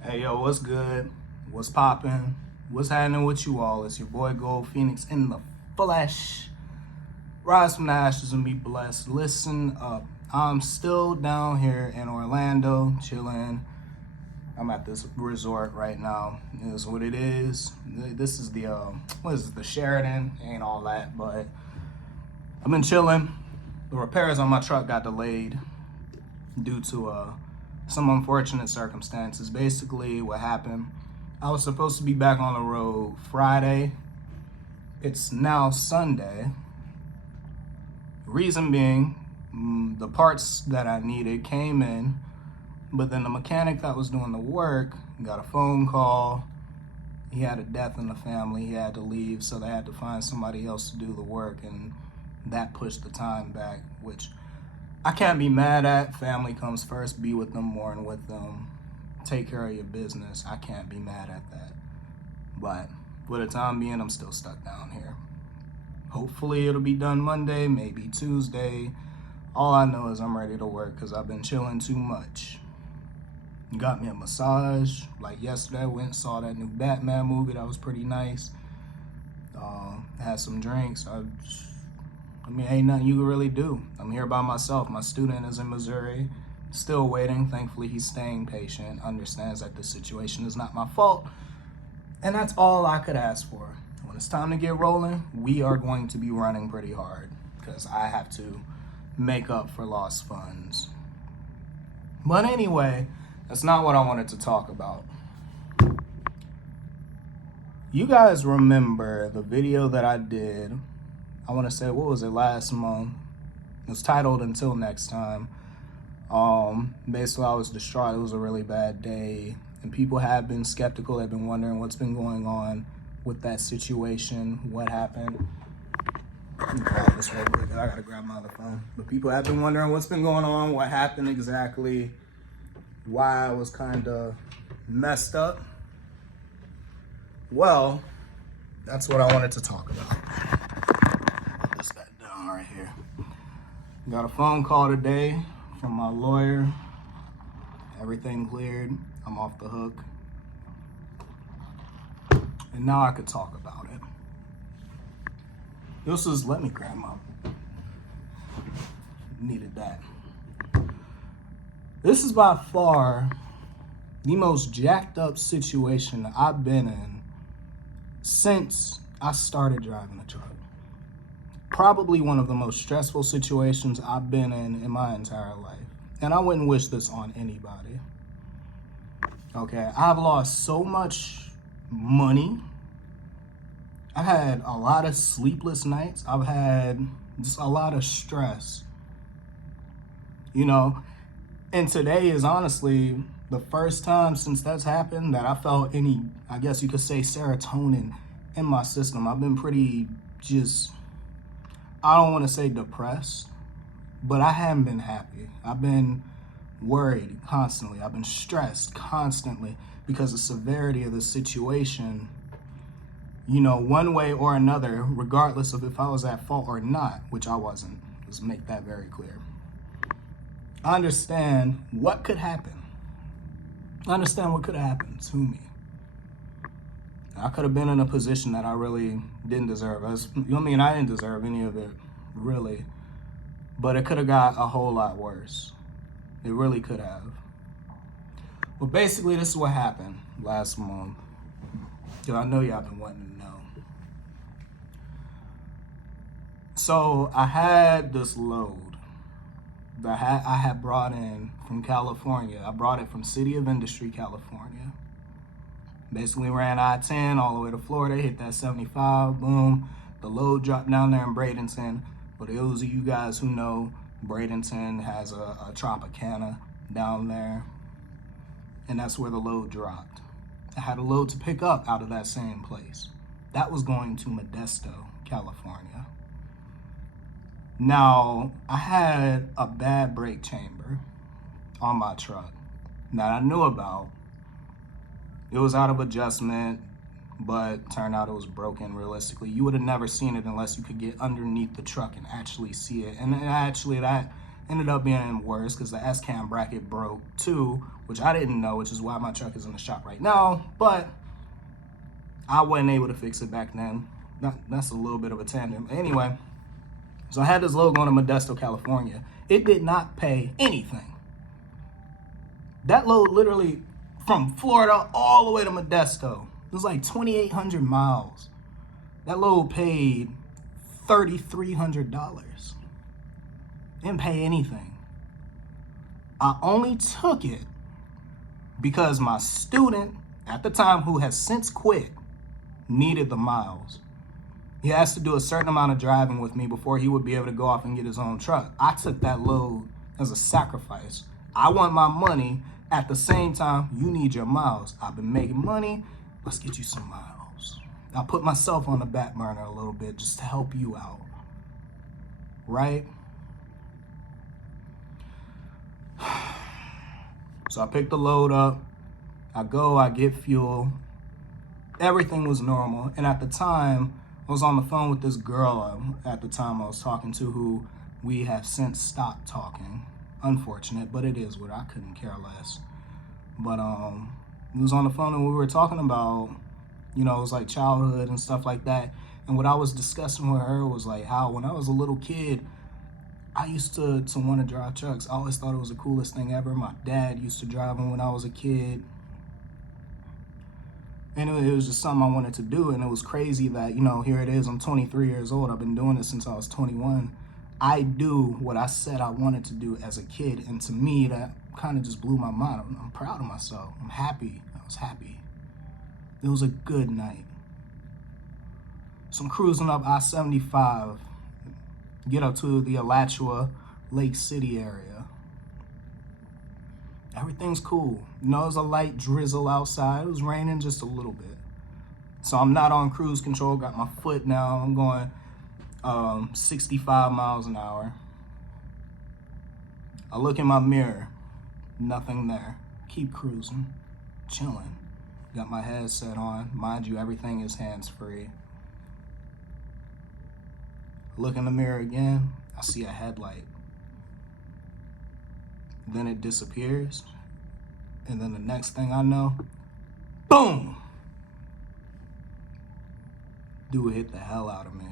Hey yo, what's good? What's poppin'? What's happening with you all? It's your boy Gold Phoenix in the flesh. Rise from the ashes and be blessed. Listen up. I'm still down here in Orlando, chilling. I'm at this resort right now. It is what it is. This is the what is it? The Sheraton. Ain't all that, but I've been chilling. The repairs on my truck got delayed due to some unfortunate circumstances. Basically, what happened, I was supposed to be back on the road Friday. It's now Sunday. Reason being, the parts that I needed came in, but then the mechanic that was doing the work got a phone call. He had a death in the family. He had to leave, so they had to find somebody else to do the work, and that pushed the time back, which I can't be mad at. Family comes first. Be with them, mourn with them, take care of your business. I can't be mad at that. But for the time being, I'm still stuck down here. Hopefully it'll be done Monday, maybe Tuesday. All I know is I'm ready to work because I've been chilling too much. Got me a massage. Like yesterday, went and saw that new Batman movie. That was pretty nice. Had some drinks. I mean, ain't nothing you can really do. I'm here by myself. My student is in Missouri, still waiting. Thankfully, he's staying patient, understands that this situation is not my fault. And that's all I could ask for. When it's time to get rolling, we are going to be running pretty hard because I have to make up for lost funds. But anyway, that's not what I wanted to talk about. You guys remember the video that I did, I want to say, what was it, last month? It was titled Until Next Time. Basically, I was distraught. It was a really bad day. And people have been skeptical. They've been wondering what's been going on with that situation, what happened. Let me grab this real quick. I gotta grab my other phone. But people have been wondering what's been going on, what happened exactly, why I was kind of messed up. Well, that's what I wanted to talk about. Put this back down right here. Got a phone call today from my lawyer. Everything cleared. I'm off the hook. And now I could talk about it. Let me grab my, needed that. This is by far the most jacked up situation I've been in since I started driving a truck. Probably one of the most stressful situations I've been in my entire life. And I wouldn't wish this on anybody. Okay, I've lost so much money. I've had a lot of sleepless nights. I've had just a lot of stress. You know, and today is honestly the first time since that's happened that I felt any, I guess you could say, serotonin in my system. I've been pretty I don't want to say depressed, but I haven't been happy. I've been worried constantly. I've been stressed constantly because the severity of the situation, you know, one way or another, regardless of if I was at fault or not, which I wasn't. Let's make that very clear. I understand what could happen. I understand what could have happened to me. I could have been in a position that I really didn't deserve. I didn't deserve any of it, really. But it could have got a whole lot worse. It really could have. But basically, this is what happened last month. Because I know y'all been wanting to know. So I had this load that I had brought in from California. I brought it from City of Industry, California. Basically ran I-10 all the way to Florida, hit that 75, boom. The load dropped down there in Bradenton. For those of you guys who know, Bradenton has a Tropicana down there. And that's where the load dropped. I had a load to pick up out of that same place. That was going to Modesto, California. Now, I had a bad brake chamber on my truck that I knew about. It was out of adjustment, but turned out it was broken realistically. You would have never seen it unless you could get underneath the truck and actually see it. And actually, that Ended up being worse because the S-cam bracket broke too, which I didn't know, which is why my truck is in the shop right now. But I wasn't able to fix it back then. That's a little bit of a tangent. Anyway, so I had this load going to Modesto, California. It did not pay anything. That load literally from Florida all the way to Modesto. It was like 2,800 miles. That load paid $3,300. Didn't pay anything. I only took it because my student at the time, who has since quit, needed the miles. He has to do a certain amount of driving with me before he would be able to go off and get his own truck. I took that load as a sacrifice. I want my money. At the same time, you need your miles. I've been making money. Let's get you some miles. I put myself on the back burner a little bit just to help you out. Right? So I picked the load up. I go, I get fuel. Everything was normal. And at the time, I was on the phone with this girl at the time I was talking to, who we have since stopped talking. Unfortunate, but it is what I couldn't care less. But we was on the phone and we were talking about, it was like childhood and stuff like that. And what I was discussing with her was like how when I was a little kid, I used to want to drive trucks. I always thought it was the coolest thing ever. My dad used to drive them when I was a kid. And it was just something I wanted to do. And it was crazy that, here it is, I'm 23 years old. I've been doing this since I was 21. I do what I said I wanted to do as a kid. And to me, that kind of just blew my mind. I'm proud of myself. I'm happy. I was happy. It was a good night. So I'm cruising up I-75, get up to the Alachua Lake City area. Everything's cool. It was a light drizzle outside. It was raining just a little bit. So I'm not on cruise control. Got my foot now. I'm going 65 miles an hour. I look in my mirror. Nothing there. Keep cruising. Chilling. Got my headset on. Mind you, everything is hands-free. Look in the mirror again. I see a headlight. Then it disappears. And then the next thing I know, boom! Dude hit the hell out of me.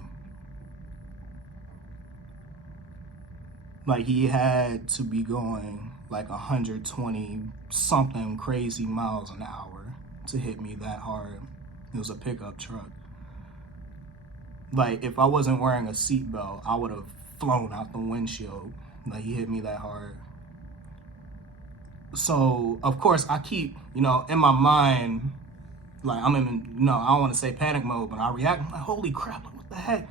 Like, he had to be going like 120 something crazy miles an hour to hit me that hard. It was a pickup truck. Like, if I wasn't wearing a seatbelt, I would have flown out the windshield. Like, he hit me that hard. So, of course, I keep, in my mind, like, I'm in, I don't want to say panic mode, but I react, I'm like, holy crap, like, what the heck?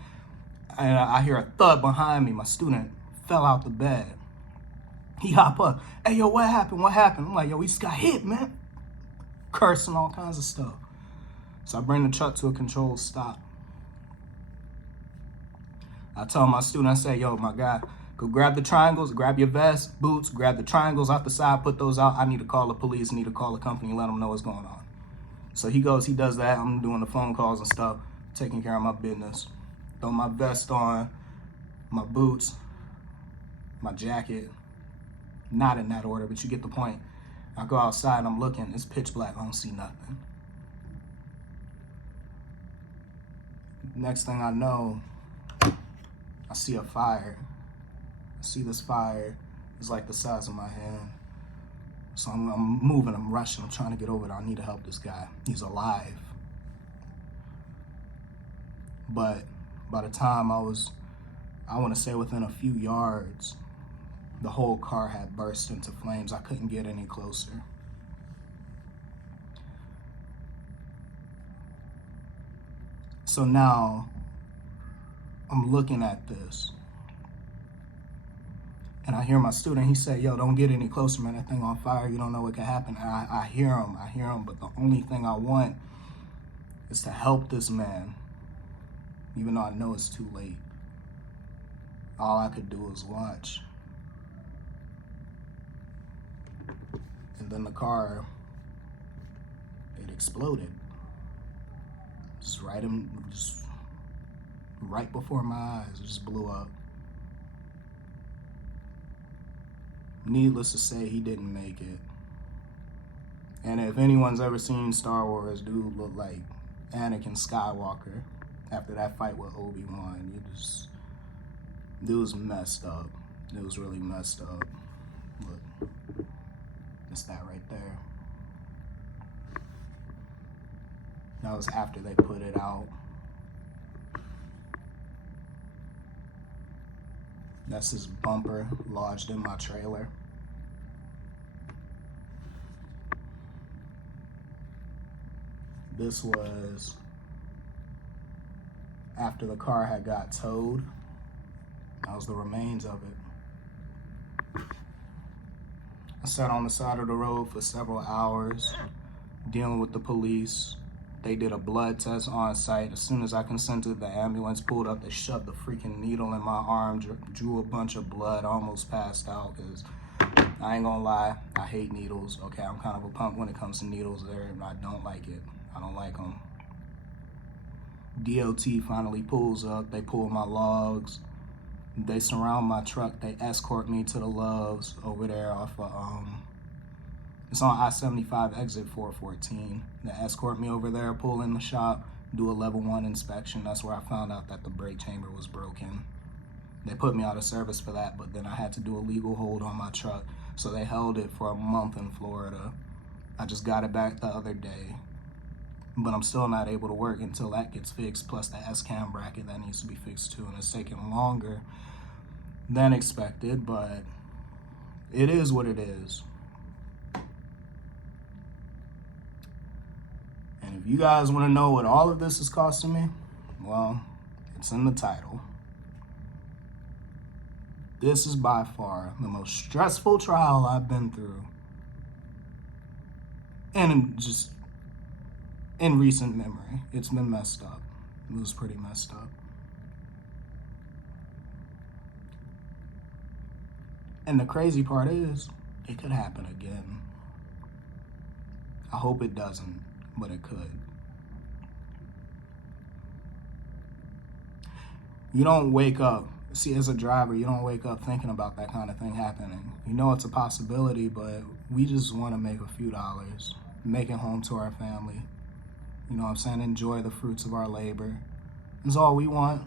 And I hear a thud behind me. My student fell out the bed. He hop up. Hey, yo, what happened? What happened? I'm like, yo, we just got hit, man. Cursing, all kinds of stuff. So I bring the truck to a controlled stop. I tell my student, I say, yo, my guy, go grab the triangles, grab your vest, boots, grab the triangles out the side, put those out. I need to call the police, I need to call the company, let them know what's going on. So he goes, he does that. I'm doing the phone calls and stuff, taking care of my business. Throw my vest on, my boots, my jacket. Not in that order, but you get the point. I go outside and I'm looking, it's pitch black, I don't see nothing. Next thing I know, I see a fire. I see this fire. It's like the size of my hand. So I'm moving, I'm rushing, I'm trying to get over there. I need to help this guy. He's alive. But by the time I want to say within a few yards, the whole car had burst into flames. I couldn't get any closer. So now I'm looking at this. And I hear my student, he said, yo, don't get any closer, man. That thing on fire, you don't know what could happen. And I hear him, but the only thing I want is to help this man, even though I know it's too late. All I could do is watch. And then the car, it exploded. Just right before my eyes, it just blew up. Needless to say, he didn't make it. And if anyone's ever seen Star Wars, dude looked like Anakin Skywalker after that fight with Obi-Wan. Dude was messed up. It was really messed up. Look, it's that right there. That was after they put it out. That's his bumper lodged in my trailer. This was after the car had got towed. That was the remains of it. I sat on the side of the road for several hours dealing with the police. They did a blood test on site. As soon as I consented, the ambulance pulled up. They shoved the freaking needle in my arm, drew a bunch of blood, almost passed out because I ain't gonna lie, I hate needles. Okay, I'm kind of a punk when it comes to needles there. I don't like it. I don't like them. DOT finally pulls up. They pull my logs. They surround my truck. They escort me to the Loves over there off of, it's on I-75 exit 414. They escort me over there, pull in the shop, do a level 1 inspection. That's where I found out that the brake chamber was broken. They put me out of service for that, but then I had to do a legal hold on my truck. So they held it for a month in Florida. I just got it back the other day. But I'm still not able to work until that gets fixed, plus the S-cam bracket that needs to be fixed too, and it's taking longer than expected, but it is what it is. And if you guys want to know what all of this is costing me, well, it's in the title. This is by far the most stressful trial I've been through. And just in recent memory, it's been messed up. It was pretty messed up. And the crazy part is, it could happen again. I hope it doesn't, but it could. You don't wake up, see, as a driver, you don't wake up thinking about that kind of thing happening. You know it's a possibility, but we just want to make a few dollars, make it home to our family. You know what I'm saying? Enjoy the fruits of our labor. That's all we want.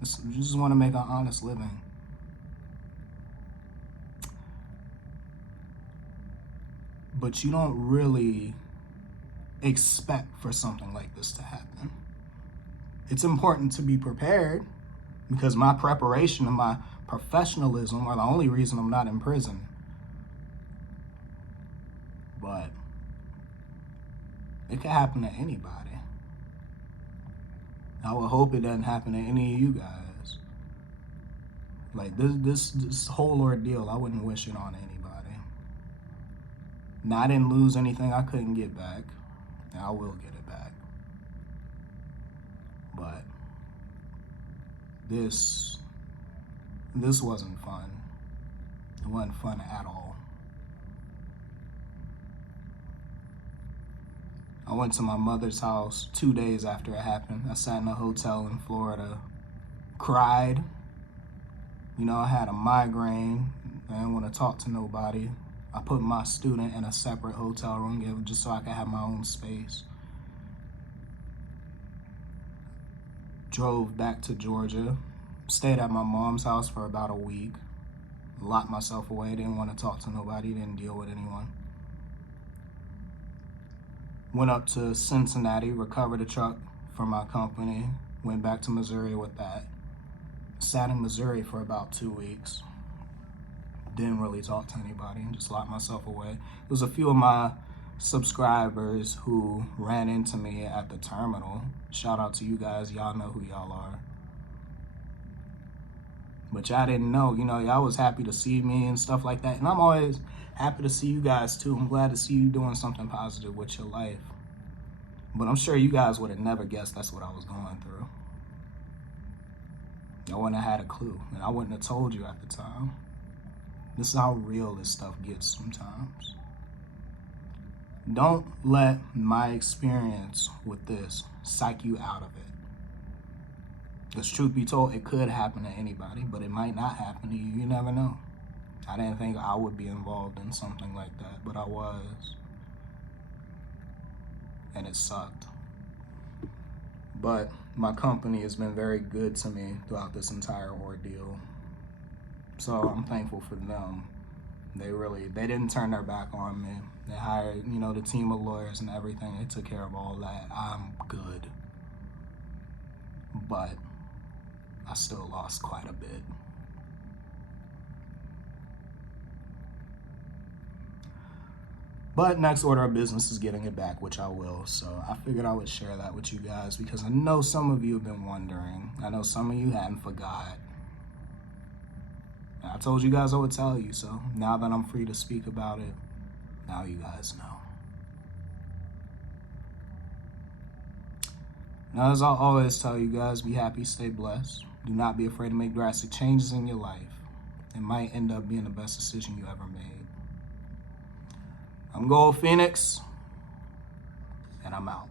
We just want to make an honest living. But you don't really expect for something like this to happen. It's important to be prepared because my preparation and my professionalism are the only reason I'm not in prison. But it could happen to anybody. I would hope it doesn't happen to any of you guys. Like this whole ordeal, I wouldn't wish it on anybody. Now, I didn't lose anything I couldn't get back. And I will get it back. But this wasn't fun. It wasn't fun at all. I went to my mother's house 2 days after it happened. I sat in a hotel in Florida, cried. You know, I had a migraine. I didn't want to talk to nobody. I put my student in a separate hotel room just so I could have my own space. Drove back to Georgia, stayed at my mom's house for about a week, locked myself away, didn't want to talk to nobody, didn't deal with anyone. Went up to Cincinnati, recovered a truck for my company, went back to Missouri with that. Sat in Missouri for about 2 weeks. Didn't really talk to anybody, just locked myself away. There was a few of my subscribers who ran into me at the terminal. Shout out to you guys, y'all know who y'all are. But y'all didn't know, you know, y'all was happy to see me and stuff like that. And I'm always happy to see you guys too. I'm glad to see you doing something positive with your life. But I'm sure you guys would have never guessed that's what I was going through. I wouldn't have had a clue, and I wouldn't have told you at the time. This is how real this stuff gets sometimes. Don't let my experience with this psych you out of it. Because truth be told, it could happen to anybody, but it might not happen to you. You never know. I didn't think I would be involved in something like that, but I was. And it sucked. But my company has been very good to me throughout this entire ordeal. So I'm thankful for them. They didn't turn their back on me. They hired, the team of lawyers and everything. They took care of all that. I'm good. But I still lost quite a bit. But next order of business is getting it back, which I will. So I figured I would share that with you guys because I know some of you have been wondering. I know some of you hadn't forgot. I told you guys I would tell you, so now that I'm free to speak about it, now you guys know. Now, as I always tell you guys, be happy, stay blessed. Do not be afraid to make drastic changes in your life. It might end up being the best decision you ever made. I'm Gold Phoenix, and I'm out.